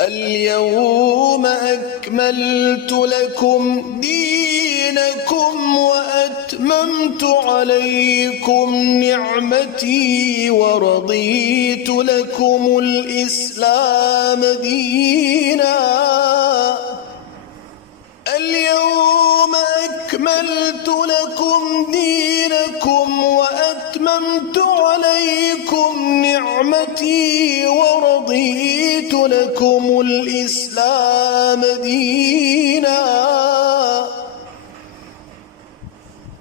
اليوم أكملت لكم دينكم وأتممت عليكم نعمتي ورضيت لكم الإسلام دينا. اليوم أكملت لكم دينكم وأتممت عليكم نعمتي ورضيت لكم الإسلام دينا.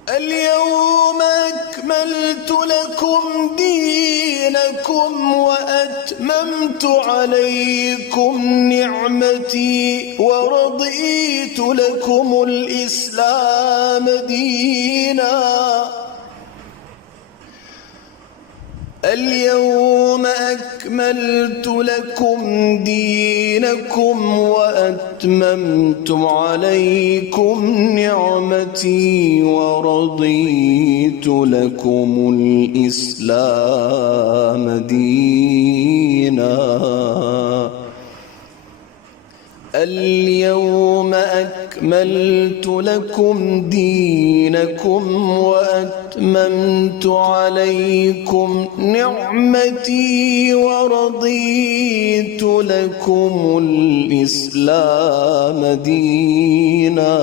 اليوم أكملت لكم دينكم وأتممت عليكم نعمتي ورضيت لكم الإسلام دينا. اليوم أكملت لكم دينكم وأتممت عليكم نعمتي ورضيت لكم الإسلام دينا. اليوم أكملت لكم دينكم وأتممت عليكم نعمتي ورضيت لكم الإسلام دينا.